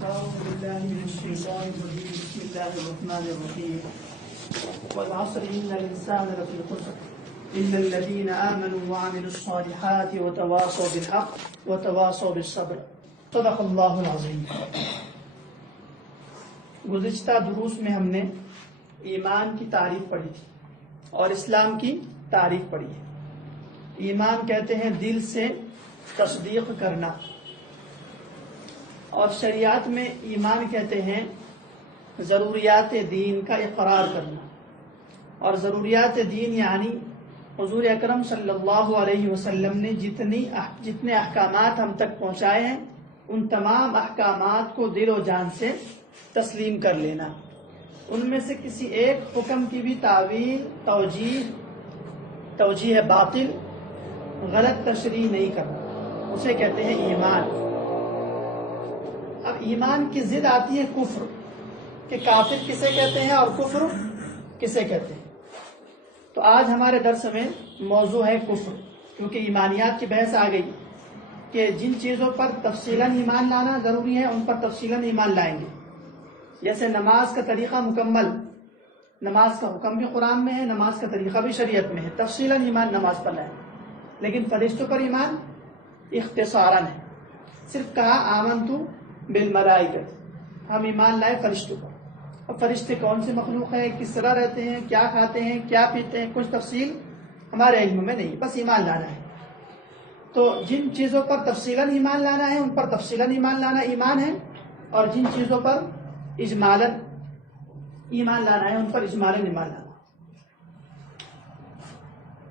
أعوذ بالله من الشيطان الرجيم بسم الله الرحمن الرحيم والعصر إن الإنسان لفي خسر إلا الذين آمنوا وعملوا الصالحات وتواصوا بالحق وتواصوا بالصبر صدق اللہ العظیم۔ گزشتہ دروس میں ہم نے ایمان کی تعریف پڑھی تھی اور اسلام کی تعریف پڑھی ہے۔ ایمان کہتے ہیں دل سے تصدیق کرنا، اور شریعت میں ایمان کہتے ہیں ضروریات دین کا اقرار کرنا، اور ضروریات دین یعنی حضور اکرم صلی اللہ علیہ وسلم نے جتنے احکامات ہم تک پہنچائے ہیں ان تمام احکامات کو دل و جان سے تسلیم کر لینا، ان میں سے کسی ایک حکم کی بھی تعویل توجیہ باطل غلط تشریح نہیں کرنا، اسے کہتے ہیں ایمان۔ اب ایمان کی ضد آتی ہے کفر، کہ کافر کسے کہتے ہیں اور کفر کسے کہتے ہیں۔ تو آج ہمارے درس میں موضوع ہے کفر، کیونکہ ایمانیات کی بحث آ گئی کہ جن چیزوں پر تفصیلاً ایمان لانا ضروری ہے ان پر تفصیلاً ایمان لائیں گے، جیسے نماز کا طریقہ مکمل، نماز کا حکم بھی قرآن میں ہے، نماز کا طریقہ بھی شریعت میں ہے، تفصیلاً ایمان نماز پر لائیں۔ لیکن فرشتوں پر ایمان اختصاراً ہے، صرف کہا آمنتو بالملائکۃ، ہم ایمان لائے فرشتوں پر۔ اب فرشتے کون سے مخلوق ہیں، کس طرح رہتے ہیں، کیا کھاتے ہیں، کیا پیتے ہیں، کچھ تفصیل ہمارے علم میں نہیں، بس ایمان لانا ہے۔ تو جن چیزوں پر تفصیلاً ایمان لانا ہے ان پر تفصیلاً ایمان لانا ایمان ہے، اور جن چیزوں پر اجمالاً ایمان لانا ہے ان پر اجمالاً ایمان لانا۔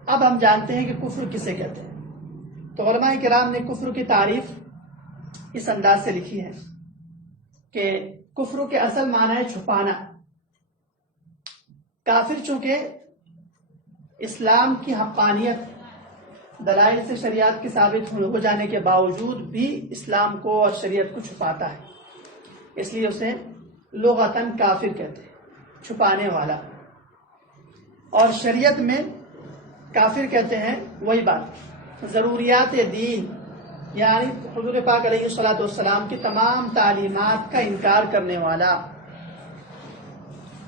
اب ہم جانتے ہیں کہ کفر کسے کہتے ہیں۔ تو علماء کرام نے کفر کی تعریف اس انداز سے لکھی ہے کہ کفر کے اصل معنی ہے چھپانا۔ کافر چونکہ اسلام کی حقانیت دلائل سے شریعت کے ثابت ہو جانے کے باوجود بھی اسلام کو اور شریعت کو چھپاتا ہے، اس لیے اسے لغتاً کافر کہتے ہیں، چھپانے والا۔ اور شریعت میں کافر کہتے ہیں وہی بات، ضروریات دین یعنی حضور پاک علیہ الصلوۃ والسلام کی تمام تعلیمات کا انکار کرنے والا،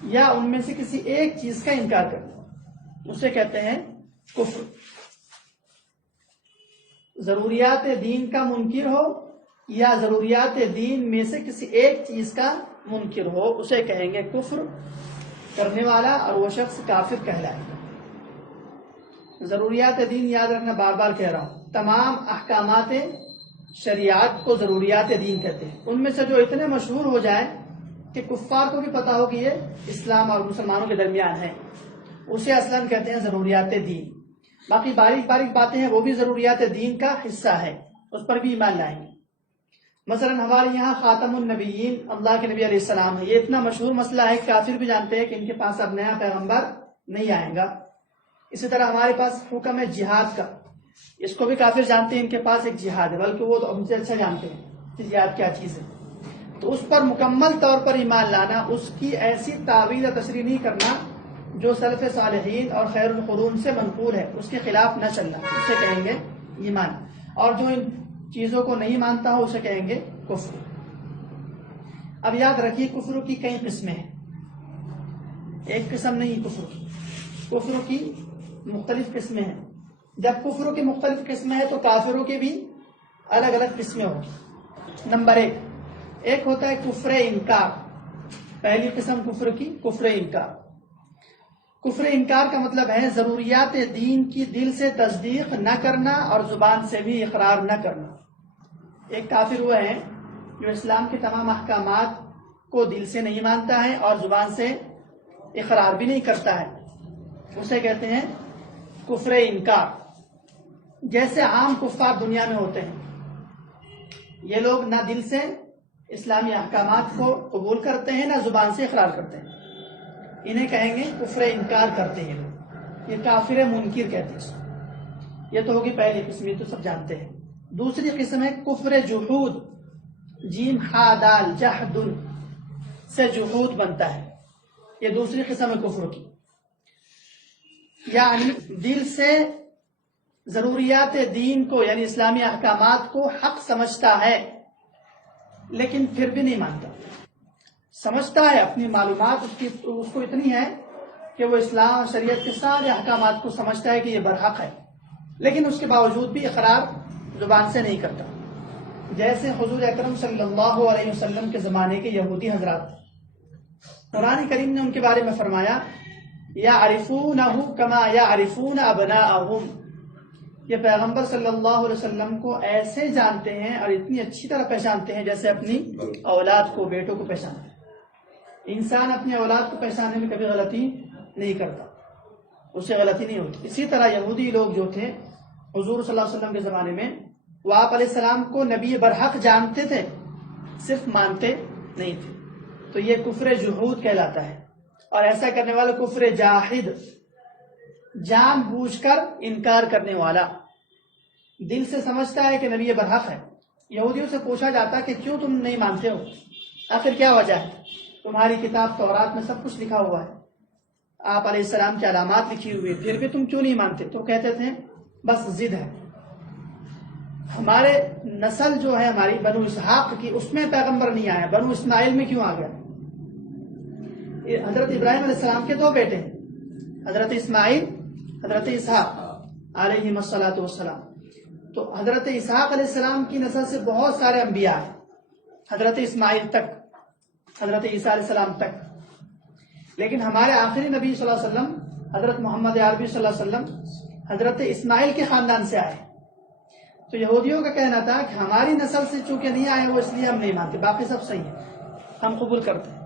یا ان میں سے کسی ایک چیز کا انکار کرنا، اسے کہتے ہیں کفر۔ ضروریات دین کا منکر ہو یا ضروریات دین میں سے کسی ایک چیز کا منکر ہو، اسے کہیں گے کفر کرنے والا، اور وہ شخص کافر کہلائے گا۔ ضروریات دین یاد رکھنا، بار بار کہہ رہا ہوں، تمام احکامات شریعت کو ضروریات دین کہتے ہیں۔ ان میں سے جو اتنے مشہور ہو جائے کہ کفار کو بھی پتا ہو کہ یہ اسلام اور مسلمانوں کے درمیان ہے، اسے اصلاً کہتے ہیں ضروریات دین۔ باقی باریک باریک باتیں ہیں وہ بھی ضروریات دین کا حصہ ہے، اس پر بھی ایمان لائیں گے۔ مثلا ہمارے یہاں خاتم النبیین اللہ کے نبی علیہ السلام ہے، یہ اتنا مشہور مسئلہ ہے کہ کافر بھی جانتے ہیں کہ ان کے پاس اب نیا پیغمبر نہیں آئے گا۔ اسی طرح ہمارے پاس حکم ہے جہاد کا، اس کو بھی کافر جانتے ہیں ان کے پاس ایک جہاد ہے، بلکہ وہ تو ہم سے اچھا جانتے ہیں کہ جہاد کیا چیز ہے۔ تو اس پر مکمل طور پر ایمان لانا، اس کی ایسی تعویل و تشریح نہیں کرنا جو سلف صالحین اور خیر القرون سے منقول ہے، اس کے خلاف نہ چلنا، اسے کہیں گے ایمان۔ اور جو ان چیزوں کو نہیں مانتا ہو اسے کہیں گے کفر۔ اب یاد رکھیے کفر کی کئی قسمیں ہیں، ایک قسم نہیں کفر کی مختلف قسمیں ہیں۔ جب کفر کی مختلف قسمیں ہیں تو کافروں کی بھی الگ الگ قسمیں ہوگی۔ نمبر ایک ہوتا ہے کفر انکار۔ پہلی قسم کفر کی کفر انکار۔ کفر انکار کا مطلب ہے ضروریات دین کی دل سے تصدیق نہ کرنا اور زبان سے بھی اقرار نہ کرنا۔ ایک کافر وہ ہے جو اسلام کے تمام احکامات کو دل سے نہیں مانتا ہے اور زبان سے اقرار بھی نہیں کرتا ہے، اسے کہتے ہیں کفر انکار۔ جیسے عام کفار دنیا میں ہوتے ہیں، یہ لوگ نہ دل سے اسلامی احکامات کو قبول کرتے ہیں نہ زبان سے اقرار کرتے ہیں، انہیں کہیں گے کفر انکار کرتے ہیں، یہ کافر منکر کہتے ہیں۔ یہ تو ہوگی پہلی قسم، یہ تو سب جانتے ہیں۔ دوسری قسم ہے کفر جحود، جیم ہا دال جحد سے جحود بنتا ہے، یہ دوسری قسم ہے کفر کی۔ یعنی دل سے ضروریات دین کو یعنی اسلامی احکامات کو حق سمجھتا ہے لیکن پھر بھی نہیں مانتا. سمجھتا ہے اپنی معلومات اس کو اتنی ہے کہ وہ اسلام شریعت کے سارے احکامات کو سمجھتا ہے کہ یہ برحق ہے، لیکن اس کے باوجود بھی اقرار زبان سے نہیں کرتا. جیسے حضور اکرم صلی اللہ علیہ وسلم کے زمانے کے یہودی حضرات، قرآن کریم نے ان کے بارے میں فرمایا یعرفونہ کما یعرفون ابناءہم، یہ پیغمبر صلی اللہ علیہ وسلم کو ایسے جانتے ہیں اور اتنی اچھی طرح پہچانتے ہیں جیسے اپنی اولاد کو، بیٹوں کو پہچانتے ہیں. انسان اپنی اولاد کو پہچاننے میں کبھی غلطی نہیں کرتا، اس سے غلطی نہیں ہوتی. اسی طرح یہودی لوگ جو تھے حضور صلی اللہ علیہ وسلم کے زمانے میں، وہ آپ علیہ السلام کو نبی برحق جانتے تھے، صرف مانتے نہیں تھے. تو یہ کفر جحود کہلاتا ہے، اور ایسا کرنے والا کفر جاحد، جان بوجھ کر انکار کرنے والا. دل سے سمجھتا ہے کہ نبی برحق ہے. یہودیوں سے پوچھا جاتا کہ کیوں تم نہیں مانتے ہو، آخر کیا وجہ ہے؟ تمہاری کتاب تورات میں سب کچھ لکھا ہوا ہے، آپ علیہ السلام کی علامات لکھی ہوئی، پھر بھی تم کیوں نہیں مانتے؟ تو کہتے تھے بس ضد ہے. ہمارے نسل جو ہے ہماری بنو اسحاق کی، اس میں پیغمبر نہیں آیا، بنو اسماعیل میں کیوں آ گیا؟ حضرت ابراہیم علیہ السلام کے 2 بیٹے ہیں، حضرت اسماعیل، حضرت اسحاق علیہم الصلاۃ والسلام. تو حضرت اسحاق علیہ السلام کی نسل سے بہت سارے انبیاء ہیں، حضرت اسماعیل تک، حضرت عیسیٰ علیہ السلام تک. لیکن ہمارے آخری نبی صلی اللہ علیہ وسلم حضرت محمد عربی صلی اللہ علیہ وسلم حضرت اسماعیل کے خاندان سے آئے. تو یہودیوں کا کہنا تھا کہ ہماری نسل سے چونکہ نہیں آئے وہ اس لیے ہم نہیں مانتے، باقی سب صحیح ہے، ہم قبول کرتے ہیں.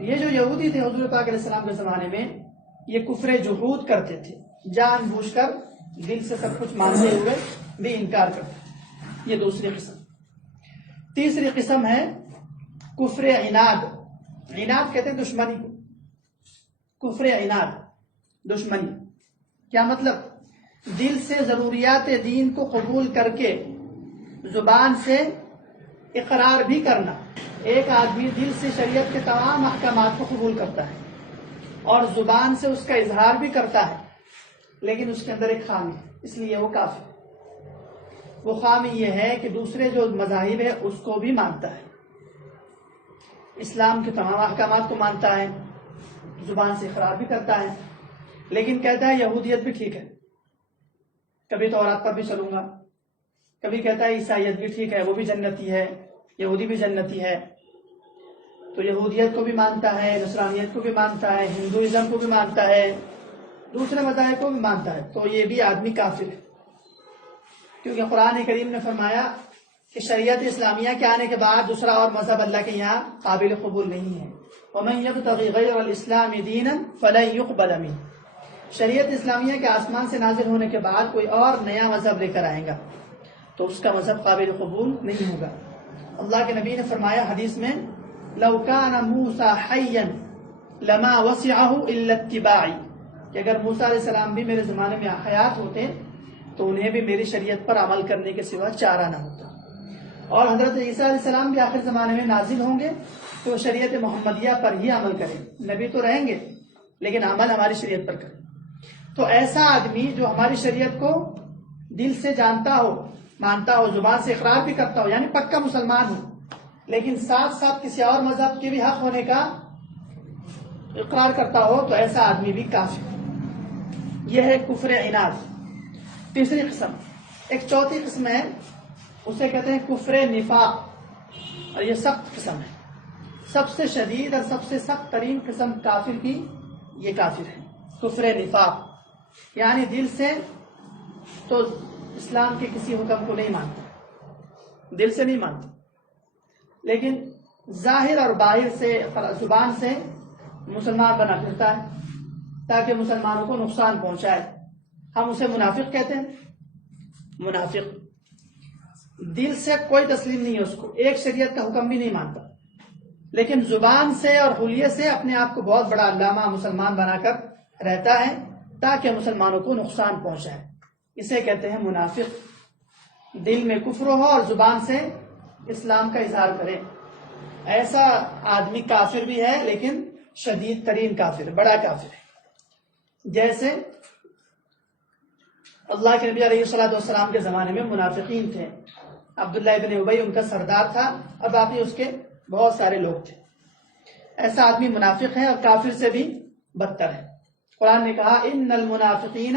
یہ جو یہودی تھے حضور پاک علیہ السلام کے زمانے میں، یہ کفر جحود کرتے تھے، جان بوجھ کر دل سے سب کچھ مانتے ہوئے بھی انکار کرتے. یہ دوسری قسم. تیسری قسم ہے کفر عناد. عناد کہتے ہیں دشمنی کو. کفر عناد، دشمنی. کیا مطلب؟ دل سے ضروریات دین کو قبول کر کے زبان سے اقرار بھی کرنا. ایک آدمی دل سے شریعت کے تمام احکامات کو قبول کرتا ہے اور زبان سے اس کا اظہار بھی کرتا ہے، لیکن اس کے اندر ایک خامی ہے، اس لیے وہ کافر. وہ خامی یہ ہے کہ دوسرے جو مذاہب ہے اس کو بھی مانتا ہے، اسلام کے تمام احکامات کو مانتا ہے، زبان سے اقرار بھی کرتا ہے، لیکن کہتا ہے یہودیت بھی ٹھیک ہے، کبھی تورات پر بھی چلوں گا، کبھی کہتا ہے عیسائیت بھی ٹھیک ہے، وہ بھی جنتی ہے، یہودی بھی جنتی ہے. تو یہودیت کو بھی مانتا ہے، نصرانیت کو بھی مانتا ہے، ہندوازم کو بھی مانتا ہے، دوسرے مذاہب کو بھی مانتا ہے. تو یہ بھی آدمی کافر ہے، کیونکہ قرآن کریم نے فرمایا کہ شریعت اسلامیہ کے آنے کے بعد دوسرا اور مذہب اللہ کے یہاں قابل قبول نہیں ہے. وَمَن يَبْتَغِ غَيْرَ الْإِسْلَامِ دِينًا فَلَن يُقْبَلَ مِنْهُ. شریعت اسلامیہ کے آسمان سے نازل ہونے کے بعد کوئی اور نیا مذہب لے کر آئے گا تو اس کا مذہب قابل قبول نہیں ہوگا. اللہ کے نبی نے فرمایا حدیث میں لَوْ كَانَ مُوسَى حَيًّا لَمَا وَسِعَهُ إِلَّا اتِّبَاعِي، کہ اگر موسیٰ علیہ السلام بھی میرے زمانے میں حیات ہوتے تو انہیں بھی میری شریعت پر عمل کرنے کے سوا چارہ نہ ہوتا. اور حضرت عیسیٰ علیہ السلام بھی آخر زمانے میں نازل ہوں گے تو شریعت محمدیہ پر ہی عمل کریں. نبی تو رہیں گے لیکن عمل ہماری شریعت پر کریں. تو ایسا آدمی جو ہماری شریعت کو دل سے جانتا ہو، مانتا ہو، زبان سے اقرار بھی کرتا ہو، یعنی پکا مسلمان ہو، لیکن ساتھ ساتھ کسی اور مذہب کے بھی حق ہونے کا اقرار کرتا ہو، تو ایسا آدمی بھی کافر. یہ ہے کفر عناد. تیسری قسم. ایک چوتھی قسم ہے، اسے کہتے ہیں کفر نفاق، اور یہ سخت قسم ہے. سب سے شدید اور سب سے سخت ترین قسم کافر کی یہ کافر ہے، کفر نفاق. یعنی دل سے تو اسلام کے کسی حکم کو نہیں مانتا، دل سے نہیں مانتا، لیکن ظاہر اور باہر سے، زبان سے مسلمان بنا پھرتا ہے تاکہ مسلمانوں کو نقصان پہنچائے. ہم اسے منافق کہتے ہیں. منافق دل سے کوئی تسلیم نہیں ہے اس کو، ایک شریعت کا حکم بھی نہیں مانتا، لیکن زبان سے اور حلیے سے اپنے آپ کو بہت بڑا علامہ مسلمان بنا کر رہتا ہے تاکہ مسلمانوں کو نقصان پہنچائے. اسے کہتے ہیں منافق. دل میں کفر ہو اور زبان سے اسلام کا اظہار کرے. ایسا آدمی کافر بھی ہے، لیکن شدید ترین کافر، بڑا کافر ہے. جیسے اللہ کے نبی علیہ الصلوۃ والسلام کے زمانے میں منافقین تھے. عبداللہ ابن ابی ان کا سردار تھا اور باقی اس کے بہت سارے لوگ تھے. ایسا آدمی منافق ہے اور کافر سے بھی بدتر ہے. قرآن نے کہا ان المنافقین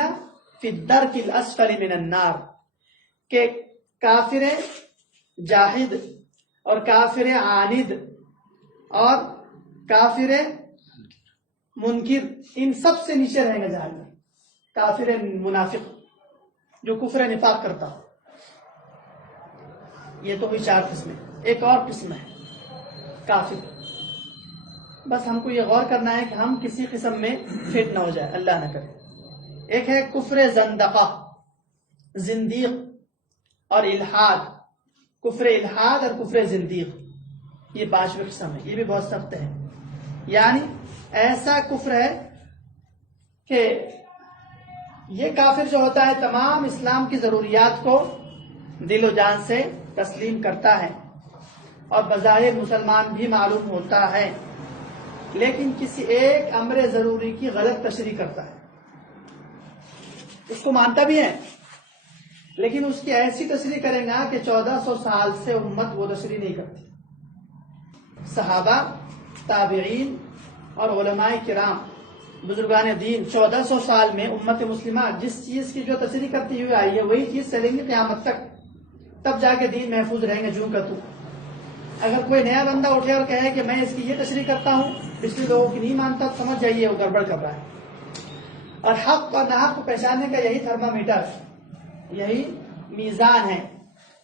فی الدرک الاسفل من النار، کہ کافر جاہد اور کافر عاند اور کافر منکر ان سب سے نیچے رہیں گے جہنم میں. کافر منافق جو کفر نفاق کرتا ہو، یہ تو ہوئی 4 قسمیں. ایک اور قسم ہے کافر. بس ہم کو یہ غور کرنا ہے کہ ہم کسی قسم میں فٹ نہ ہو جائے، اللہ نہ کرے. ایک ہے کفر زندقہ، زندیق اور الحاد. کفر الحاد اور کفر زندیق، یہ 5ویں قسم ہے. یہ بھی بہت سخت ہے. یعنی ایسا کفر ہے کہ یہ کافر جو ہوتا ہے تمام اسلام کی ضروریات کو دل و جان سے تسلیم کرتا ہے اور بظاہر مسلمان بھی معلوم ہوتا ہے، لیکن کسی ایک امر ضروری کی غلط تشریح کرتا ہے. اس کو مانتا بھی ہے لیکن اس کی ایسی تشریح کرے گا کہ 1400 سال سے امت وہ تشریح نہیں کرتی. صحابہ، تابعین اور علماء کرام بزرگان دین 1400 سال میں امت مسلمہ جس چیز کی جو تشریح کرتی ہوئی آئی ہے وہی چیز چلیں گی قیامت تک. تب جا کے دین محفوظ رہیں گے جوں کا تو. اگر کوئی نیا بندہ اٹھے اور کہے کہ میں اس کی یہ تشریح کرتا ہوں، پچھلے لوگوں کی نہیں مانتا، تو سمجھ جائیے وہ گڑبڑ کر رہا ہے. اور حق اور ناحق کو پہچاننے کا یہی تھرمامیٹر، یہی میزان ہے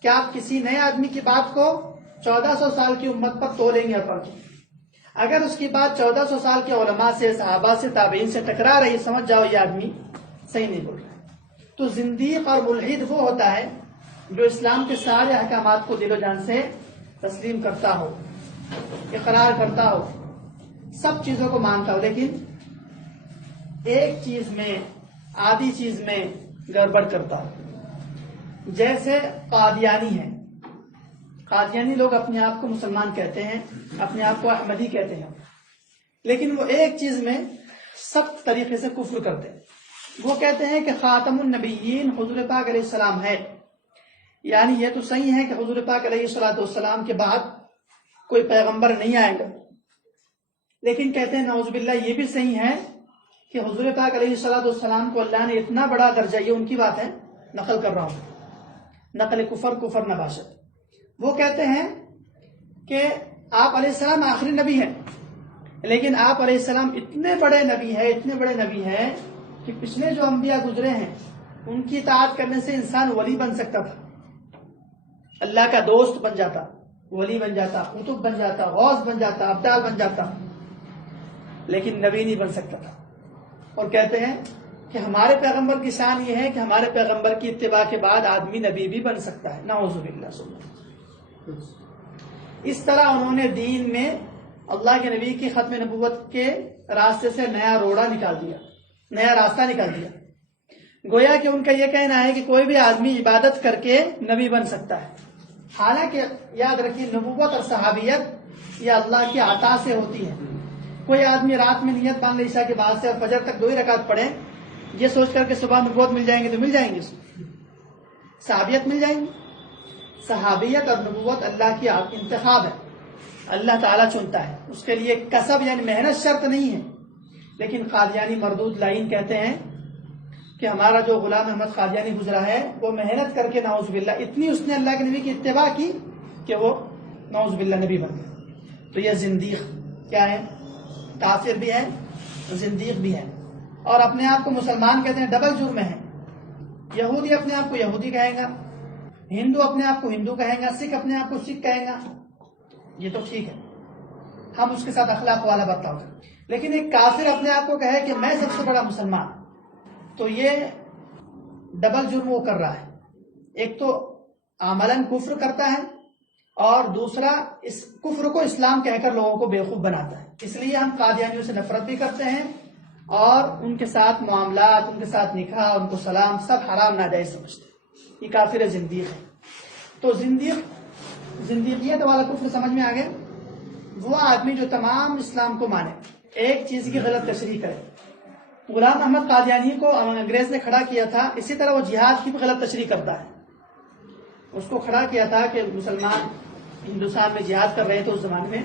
کہ آپ کسی نئے آدمی کی بات کو 1400 سال کی امت پر تولیں گے اور پرکھیں. اگر اس کی بات 1400 سال کے علماء سے، صحابہ سے، تابعین سے ٹکرا رہی، سمجھ جاؤ یہ آدمی صحیح نہیں بول رہا ہے. تو زندیق اور ملحد وہ ہوتا ہے جو اسلام کے سارے احکامات کو دل و جان سے تسلیم کرتا ہو، اقرار کرتا ہو، سب چیزوں کو مانتا ہو، لیکن ایک چیز میں، آدھی چیز میں گڑبڑ کرتا ہو. جیسے قادیانی ہیں. قادیانی لوگ اپنے آپ کو مسلمان کہتے ہیں، اپنے آپ کو احمدی کہتے ہیں، لیکن وہ ایک چیز میں سخت طریقے سے کفر کرتے ہیں. وہ کہتے ہیں کہ خاتم النبیین حضور پاک علیہ السلام ہے. یعنی یہ تو صحیح ہے کہ حضور پاک علیہ السلام کے بعد کوئی پیغمبر نہیں آئے گا، لیکن کہتے ہیں نعوذ باللہ یہ بھی صحیح ہے کہ حضور پاک علیہ السلام کو اللہ نے اتنا بڑا درجہ، یہ ان کی بات ہے، نقل کر رہا ہوں، نقل کفر نباشت. وہ کہتے ہیں کہ آپ علیہ السلام آخری نبی ہیں، لیکن آپ علیہ السلام اتنے بڑے نبی ہیں کہ پچھلے جو انبیاء گزرے ہیں ان کی اطاعت کرنے سے انسان ولی بن سکتا تھا، اللہ کا دوست بن جاتا، ولی بن جاتا، قطب بن جاتا، غوث بن جاتا، ابدال بن جاتا، لیکن نبی نہیں بن سکتا تھا. اور کہتے ہیں کہ ہمارے پیغمبر کی شان یہ ہے کہ ہمارے پیغمبر کی اتباع کے بعد آدمی نبی بھی بن سکتا ہے. نعوذ باللہ. اس طرح انہوں نے دین میں اللہ کے نبی کی ختم نبوت کے راستے سے نیا روڑا نکال دیا، نیا راستہ نکال دیا. گویا کہ ان کا یہ کہنا ہے کہ کوئی بھی آدمی عبادت کر کے نبی بن سکتا ہے. حالانکہ یاد رکھیے نبوت اور صحابیت یہ اللہ کی عطا سے ہوتی ہے. کوئی آدمی رات میں نیت باندھ لے عشاء کے بعد سے اور فجر تک 2 ہی رکعت پڑھے، یہ سوچ کر کے صبح نبوت مل جائیں گے تو مل جائیں گے، صحابیت مل جائیں گی. صحابیت اور نبوت اللہ کی انتخاب ہے، اللہ تعالیٰ چنتا ہے. اس کے لیے کسب یعنی محنت شرط نہیں ہے. لیکن قادیانی مردود لائن کہتے ہیں کہ ہمارا جو غلام احمد قادیانی گزرا ہے وہ محنت کر کے نعوذ باللہ اتنی اس نے اللہ کے نبی کی اتباع کی کہ وہ نعوذ باللہ نبی بن گیا. تو یہ زندیق کیا ہے؟ کافر بھی ہے، زندیق بھی ہے، اور اپنے آپ کو مسلمان کہتے ہیں. ڈبل جرم ہے. یہودی اپنے آپ کو یہودی کہیں گا، ہندو اپنے آپ کو ہندو کہیں گا، سکھ اپنے آپ کو سکھ کہیں گا. یہ تو ٹھیک ہے، ہم اس کے ساتھ اخلاق والا برتاؤ کریں. لیکن ایک کافر اپنے آپ کو کہے کہ میں سب سے بڑا مسلمان، تو یہ ڈبل جرم وہ کر رہا ہے. ایک تو عملاً کفر کرتا ہے اور دوسرا اس کفر کو اسلام کہہ کر لوگوں کو بیوقوف بناتا ہے. اس لیے ہم قادیانیوں سے نفرت بھی کرتے ہیں اور ان کے ساتھ معاملات، ان کے ساتھ نکاح، ان کو سلام سب حرام ناجائز سمجھتے ہیں. یہ کافر زندیق ہے. تو زندیقیت والا کفر سمجھ میں آ گیا؟ وہ آدمی جو تمام اسلام کو مانے، ایک چیز کی غلط تشریح کرے. غلام احمد قادیانی کو انگریز نے کھڑا کیا تھا، اسی طرح وہ جہاد کی بھی غلط تشریح کرتا ہے. اس کو کھڑا کیا تھا کہ مسلمان ہندوستان میں جہاد کر رہے تھے اس زمانے میں،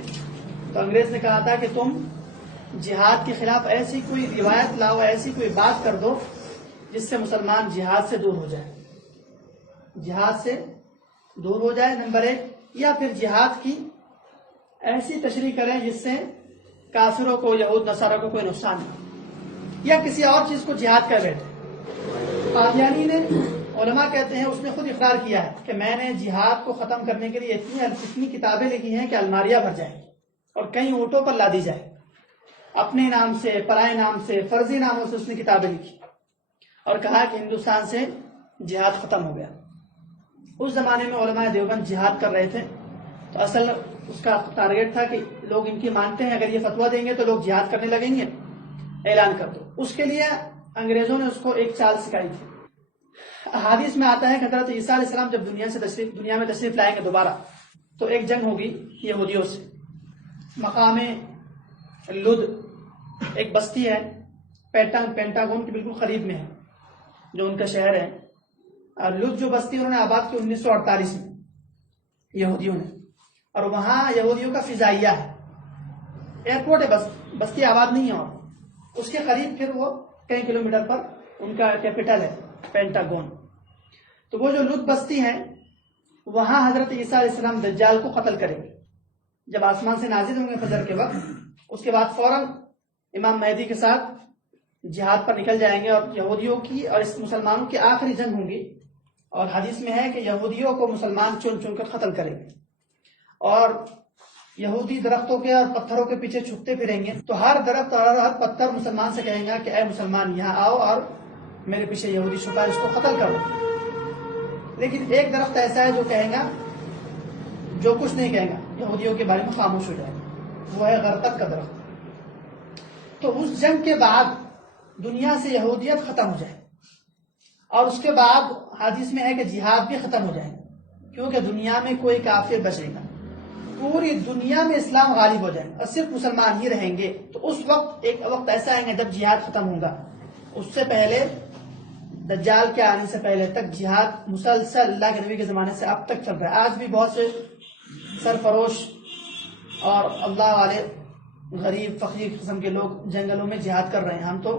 تو انگریز نے کہا تھا کہ تم جہاد کے خلاف ایسی کوئی روایت لاؤ، ایسی کوئی بات کر دو جس سے مسلمان جہاد سے دور ہو جائے، جہاد سے دور ہو جائے نمبر 1، یا پھر جہاد کی ایسی تشریح کریں جس سے کافروں کو، یہود نصارہ کو کوئی نقصان نہ، یا کسی اور چیز کو جہاد کر بیٹھے۔ قادیانی نے، علماء کہتے ہیں، اس نے خود اقرار کیا ہے کہ میں نے جہاد کو ختم کرنے کے لیے اتنی کتابیں لکھی ہیں کہ الماریاں بھر جائیں اور کئی اونٹوں پر لادی جائے، اپنے نام سے، پرائے نام سے، فرضی ناموں سے اس نے کتابیں لکھی اور کہا کہ ہندوستان سے جہاد ختم ہو گیا۔ اس زمانے میں علماء دیوبند جہاد کر رہے تھے، تو اصل اس کا ٹارگیٹ تھا کہ لوگ ان کی مانتے ہیں، اگر یہ فتویٰ دیں گے تو لوگ جہاد کرنے لگیں گے، اعلان کر دو۔ اس کے لیے انگریزوں نے اس کو ایک چال سکھائی تھی۔ احادیث میں آتا ہے کہ حضرت عیسیٰ علیہ السلام جب دنیا میں تشریف لائیں گے دوبارہ، تو ایک جنگ ہوگی یہودیوں سے۔ مقام لد ایک بستی ہے، پینٹاگون کے بالکل قریب میں ہے، جو ان کا شہر ہے۔ اور لد جو بستی انہوں نے آباد کی 1948 میں یہودیوں نے، اور وہاں یہودیوں کا فضائیہ ہے، ایئرپورٹ ہے، بس بستی آباد نہیں ہے، اور اس کے قریب پھر وہ کئی کلومیٹر پر ان کا کیپٹل ہے پینٹاگون۔ تو وہ جو لد بستی ہے، وہاں حضرت عیسیٰ علیہ السلام دجال کو قتل کریں گے جب آسمان سے نازل ہوں گے فجر کے وقت۔ اس کے بعد فوراً امام مہدی کے ساتھ جہاد پر نکل جائیں گے، اور یہودیوں کی اور اس مسلمانوں کی آخری جنگ ہوں گی۔ اور حدیث میں ہے کہ یہودیوں کو مسلمان چن چن کر قتل کریں گے، اور یہودی درختوں کے اور پتھروں کے پیچھے چھپتے پھریں گے، تو ہر درخت اور ہر پتھر مسلمان سے کہیں گا کہ اے مسلمان یہاں آؤ اور میرے پیچھے یہودی چھپا ہے، اس کو قتل کرو۔ لیکن ایک درخت ایسا ہے جو کہیں گا، جو کچھ نہیں کہیں گا، یہودیوں کے بارے میں خاموش ہو جائے گا، وہ ہے غرقد کا درخت۔ تو اس جنگ کے بعد دنیا سے یہودیت ختم ہو جائے، اور اس کے بعد حدیث میں ہے کہ جہاد بھی ختم ہو جائے گا، کیونکہ دنیا میں کوئی کافر بچے گا، پوری دنیا میں اسلام غالب ہو جائے اور صرف مسلمان ہی رہیں گے۔ تو اس وقت ایک وقت ایسا آئے گا جب جہاد ختم ہوگا۔ اس سے پہلے، دجال کے آنے سے پہلے تک جہاد مسلسل اللہ کے نبی کے زمانے سے اب تک چل رہا ہے۔ آج بھی بہت سے سرفروش اور اللہ والے غریب فقیر قسم کے لوگ جنگلوں میں جہاد کر رہے ہیں، ہم تو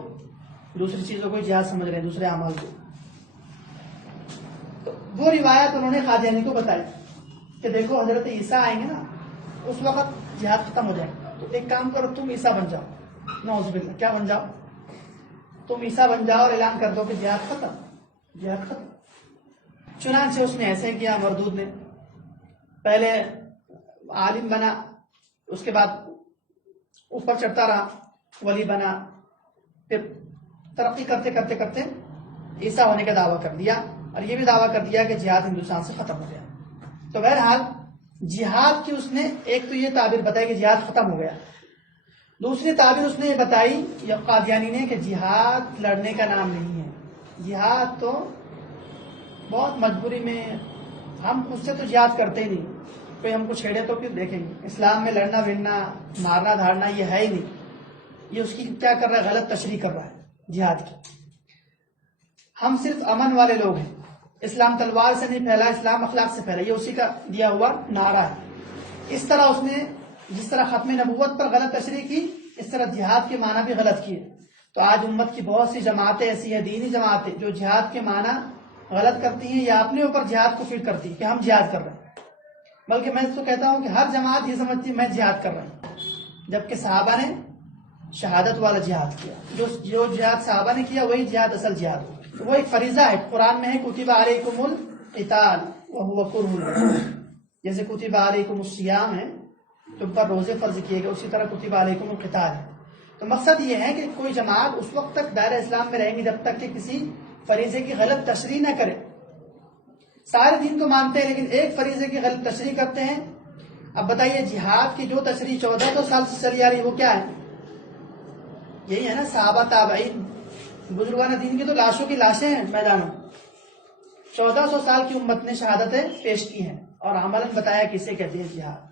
دوسری چیزوں کو جہاد سمجھ رہے ہیں، دوسرے اعمال کو۔ تو وہ روایت انہوں نے قادیانی کو بتائی کہ دیکھو حضرت عیسیٰ آئیں گے نا، اس وقت جہاد ختم ہو جائے گا، تو ایک کام کرو، تم عیسیٰ بن جاؤ، نعوذ باللہ، کیا بن جاؤ؟ تم عیسیٰ بن جاؤ اور اعلان کر دو کہ جہاد ختم، جہاد ختم۔ چنانچہ اس نے ایسے کیا، مردود نے پہلے عالم بنا، اس کے بعد اوپر چڑھتا رہا، ولی بنا، پھر ترقی کرتے کرتے کرتے عیسیٰ ہونے کا دعویٰ کر دیا، اور یہ بھی دعویٰ کر دیا کہ جہاد ہندوستان سے ختم ہو گیا۔ تو بہرحال جہاد کی اس نے ایک تو یہ تعبیر بتائی کہ جہاد ختم ہو گیا، دوسری تعبیر اس نے یہ بتائی یا قادیانی نے کہ جہاد لڑنے کا نام نہیں ہے، جہاد تو بہت مجبوری میں، ہم خود سے تو جہاد کرتے ہی نہیں، کوئی ہم کو چھیڑے تو پھر دیکھیں گے۔ اسلام میں لڑنا بھیڑنا، مارنا دھاڑنا یہ ہے ہی نہیں، یہ اس کی کیا کر رہا ہے، غلط تشریح کر رہا ہے جہاد کی۔ ہم صرف امن والے لوگ ہیں، اسلام تلوار سے نہیں پھیلا، اسلام اخلاق سے پھیلا، یہ اسی کا دیا ہوا نعرہ ہے۔ اس طرح اس نے جس طرح ختم نبوت پر غلط تشریح کی، اس طرح جہاد کے معنی بھی غلط کیے۔ تو آج امت کی بہت سی جماعتیں ایسی ہیں، دینی جماعتیں، جو جہاد کے معنی غلط کرتی ہیں یا اپنے اوپر جہاد کو فٹ کرتی ہیں کہ ہم جہاد کر رہے ہیں۔ بلکہ میں تو کہتا ہوں کہ ہر جماعت یہ سمجھتی ہے میں جہاد کر رہا ہوں، جبکہ صحابہ نے شہادت والا جہاد کیا، جو جہاد صحابہ نے کیا وہی جہاد اصل جہاد ہو۔ وہ ایک فریضہ ہے، قرآن میں ہے کتب علیکم القتال وہو کرہ لکم، جیسے کتب علیکم الصیام ہے، تم پر روزے فرض کیے گئے، اسی طرح کتب علیکم القتال ہے۔ تو مقصد یہ ہے کہ کوئی جماعت اس وقت تک دائرہ اسلام میں رہیں گی جب تک کہ کسی فریضے کی غلط تشریح نہ کرے۔ سارے دین کو مانتے ہیں لیکن ایک فریضے کی غلط تشریح کرتے ہیں۔ اب بتائیے جہاد کی جو تشریح 1400 سال سے چلی آ رہی وہ کیا ہے؟ یہی ہے نا، صحابہ تابعین بزرگان دین کی تو لاشوں کی لاشیں ہیں میدانوں۔ 1400 سال کی امت نے شہادتیں پیش کی ہیں اور عملاً بتایا کسے کہتے ہیں جہاد۔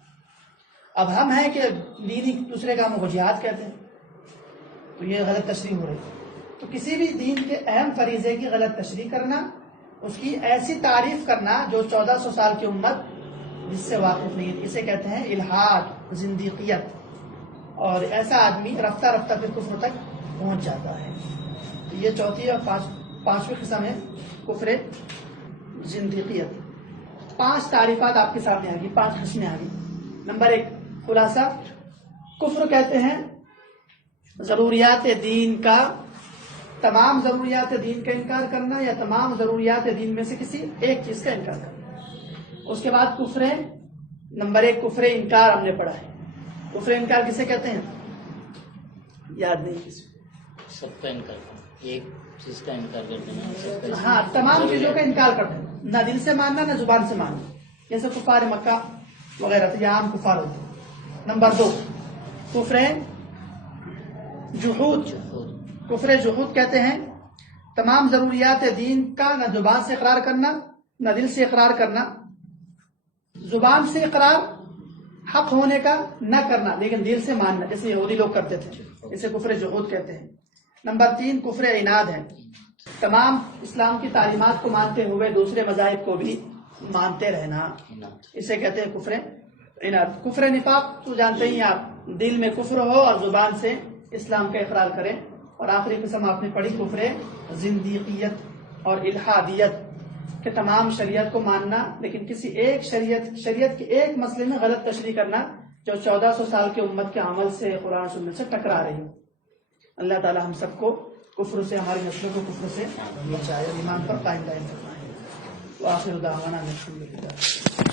اب ہم ہیں کہ دینی دوسرے کاموں کو جہاد کہتے ہیں، تو یہ غلط تشریح ہو رہی ہے۔ تو کسی بھی دین کے اہم فریضے کی غلط تشریح کرنا اس کی ایسی تعریف کرنا جو 1400 سال کی امت جس سے واقف نہیں ہے، اسے کہتے ہیں الحاد، زندیقیت. اور ایسا آدمی رفتہ رفتہ پھر کفر تک پہنچ جاتا ہے. یہ چوتھی اور پانچویں قسم ہے کفر زندیقیت. 5 تعریفات آپ کے سامنے آ گئی، 5 قسمیں آ گئی. نمبر 1 خلاصہ، کفر کہتے ہیں ضروریات دین کا، تمام ضروریات دین کا انکار کرنا یا تمام ضروریات دین میں سے کسی ایک چیز کا انکار کرنا. اس کے بعد کفر، نمبر 1 کفر انکار ہم نے پڑھا ہے. کفر انکار کسے کہتے ہیں؟ یاد نہیں کسی؟ سب کا انکار کرنا، ایک چیز کا انکار کر دینا. ہاں، تمام چیزوں کا انکار کر دینا، نہ دل سے ماننا نہ زبان سے ماننا، جیسے کفار مکہ وغیرہ یہ عام کفار ہوتے ہیں. نمبر 2 کفر جحود. کفر جحود کہتے ہیں تمام ضروریات دین کا نہ زبان سے اقرار کرنا نہ دل سے اقرار کرنا، زبان سے اقرار حق ہونے کا نہ کرنا لیکن دل سے ماننا، جیسے یہودی لوگ کرتے تھے، اسے کفر جحود کہتے ہیں. نمبر 3 کفر عناد ہے، تمام اسلام کی تعلیمات کو مانتے ہوئے دوسرے مذاہب کو بھی مانتے رہنا، اسے کہتے ہیں کفر عناد. کفر نفاق تو جانتے ہی آپ، دل میں کفر ہو اور زبان سے اسلام کا اقرار کریں. اور آخری قسم آپ نے پڑھی کفر زندیقیت اور الحادیت، کہ تمام شریعت کو ماننا لیکن کسی ایک شریعت کے ایک مسئلے میں غلط تشریح کرنا جو 1400 سال کی امت کے عمل سے، قرآن سنت سے ٹکرا رہی ہو. اللہ تعالی ہم سب کو کفر سے، ہماری نسلوں کو کفر سے بچائے اور ایمان پر قائم دائم فرمائے. وآخر دعوانا الحمدللہ.